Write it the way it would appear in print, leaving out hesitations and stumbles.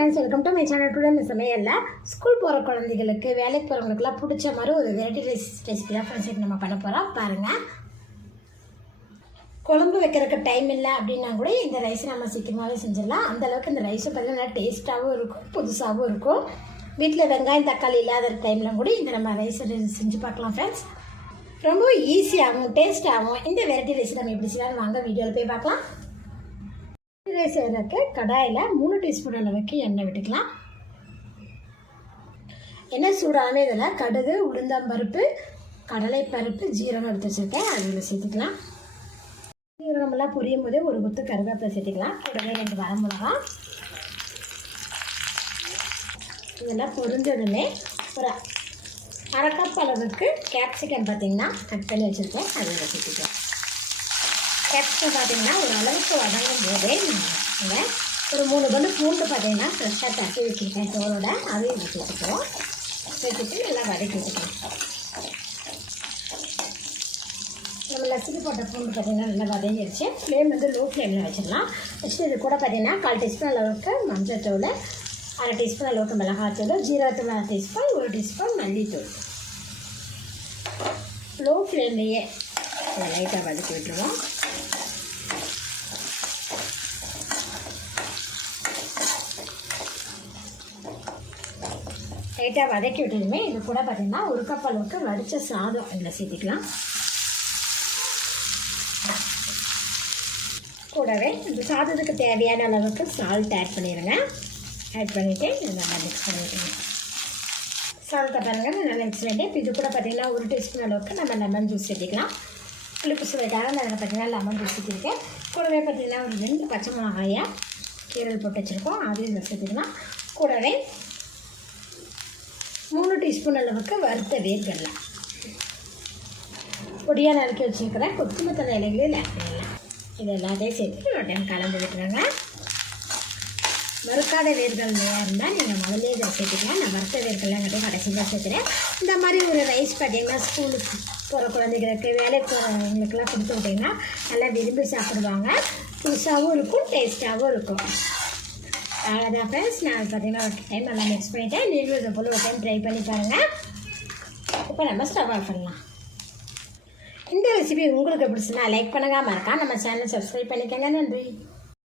Friends, welcome to my channel. Today நம்ம சமையலில் school போகிற குழந்தைகளுக்கு, வேலைக்கு போகிறவங்களுக்குலாம் பிடிச்ச மாதிரி ஒரு வெரைட்டி ரெசிபி தான் ஃப்ரெண்ட்ஸ் நம்ம பண்ண போகிறோம். பாருங்கள், குழம்பு வைக்கிறதுக்கு டைம் இல்லை அப்படின்னா கூட இந்த ரைஸ் நம்ம சீக்கிரமாகவே செஞ்சிடலாம். அந்தளவுக்கு இந்த ரைஸை பார்த்தீங்கன்னா டேஸ்ட்டாகவும் இருக்கும், புதுசாகவும் இருக்கும். வீட்டில் வெங்காயம் தக்காளி இல்லாத டைமில் கூட இந்த நம்ம ரைஸை செஞ்சு பார்க்கலாம் ஃப்ரெண்ட்ஸ். ரொம்ப ஈஸியாகவும் டேஸ்ட்டாகவும் இந்த வெரைட்டி ரைஸ் நம்ம எப்படி செய்யலாம்னு வாங்க வீடியோவில் போய் பார்க்கலாம். ரைஸ் செய்கிறதுக்கு கடாயில் 3 டீஸ்பூன் அளவுக்கு எண்ணெய் விட்டுக்கலாம். எண்ணெய் சூடானே இதில் கடுகு, உளுந்தம்பருப்பு, கடலைப்பருப்பு, ஜீரகம் எடுத்து வச்சுருக்கேன், அதில் சேர்த்துக்கலாம். ஜீரகமெல்லாம் புரியும் போதே ஒரு கொத்து கருவேப்பிலை சேர்த்துக்கலாம். கூடவே 2 வரமிளகா. இதெல்லாம் பொரிஞ்சதுமே ஒரு அரை கப் அளவுக்கு கேப்சிகம் பார்த்திங்கன்னா கட் பண்ணி வச்சுருக்கேன், அதில் சேர்த்துக்கலாம். கேப்சிகம் பார்த்திங்கன்னா ஒரு அளவுக்கு வதங்கும் போதே நீங்கள் ஒரு 3 பண்டு பூண்டு பார்த்திங்கன்னா ஃப்ரெஷ்ஷாக தட்டி வச்சுருக்கேன் தோலோட, அதையும் வச்சுருக்கோம். வச்சுட்டு நல்லா வதக்கி வச்சுக்கலாம். நம்ம லசிக்கு போட்ட பூண்டு பார்த்திங்கன்னா நல்லா வதங்கிடுச்சு. ஃப்ளேம் வந்து லோ ஃப்ளேமில் வச்சிடலாம். வச்சுட்டு இது கூட பார்த்திங்கன்னா 1/4 டீஸ்பூன் அளவுக்கு மஞ்சள் தூள், 1/2 டீஸ்பூன் அளவுக்கு மிளகாத்தூள், ஜீரகத்தூள் 1 டீஸ்பூன், 1 டீஸ்பூன் மல்லித்தூள். லோ ஃப்ளேம்லேயே லைட்டாக வதக்கி விட்டுருவோம். லைட்டாக வதக்கி விட்டதுமே இது கூட பார்த்திங்கன்னா 1 கப் அளவுக்கு வடித்த சாதம் இதில் சேர்த்திக்கலாம். கூடவே இந்த சாதத்துக்கு தேவையான அளவுக்கு சால்ட் ஆட் பண்ணிடுங்க. ஆட் பண்ணிவிட்டு நல்லா மிக்ஸ் பண்ணிவிடுங்க. சால்ட்டை பாருங்கள் நல்லா மிக்ஸ் பண்ணிவிட்டு இப்போ இது கூட பார்த்திங்கன்னா 1 டீஸ்பூன் அளவுக்கு நம்ம லெமன் ஜூஸ் சேர்த்திக்கலாம். புளிப்பு சுவைக்காக நான் பார்த்திங்கன்னா லெமன் ஜூஸ் சேர்த்திருக்கேன். கூடவே பார்த்திங்கன்னா ஒரு 2 பச்சை மிளகாயை கீரல் போட்டு வச்சுருக்கோம், அதையும் இதில் சேர்த்துக்கலாம். கூடவே 3 டீஸ்பூன் அளவுக்கு வறுத்த வேர்க்கடலை, பொடியாக நறுக்கி வச்சுருக்கிறேன் கொத்தமல்லி இலைகளையும் ஆட் பண்ணிடலாம். இது எல்லாத்தையும் சேர்த்துட்டு ஒரு டைம் கலந்து விட்டுருங்க. வறுக்காத வேர்க்கடலையாக இருந்தால் நீங்கள் முதல்ல இதை சேர்த்துக்கலாம். நான் வறுத்த வேர்க்கடலைங்கிறத கடைசி தான் சேர்த்துறேன். இந்த மாதிரி ஒரு ரைஸ் பார்த்திங்கன்னா ஸ்கூலுக்கு போகிற குழந்தைகளுக்கு, வேலைக்கு போகிறவங்களுக்குலாம் கொடுத்து விட்டிங்கன்னா நல்லா விரும்பி சாப்பிடுவாங்க. புதுசாகவும் இருக்கும், டேஸ்ட்டாகவும் இருக்கும். அவ்வளோதான் ஃப்ரெண்ட்ஸ், நான் பார்த்திங்கன்னா ஒரு டைம் நல்லா மிக்ஸ் பண்ணிவிட்டேன். நீங்களும் இதை போல் ஒரு டைம் ட்ரை பண்ணி பாருங்கள். இப்போ நம்ம ஸ்டவ் ஆஃப் பண்ணலாம். இந்த ரெசிபி உங்களுக்கு பிடிச்சுன்னா லைக் பண்ணுங்கள், மறக்காம நம்ம சேனலை சப்ஸ்கிரைப் பண்ணிக்கோங்க. நன்றி.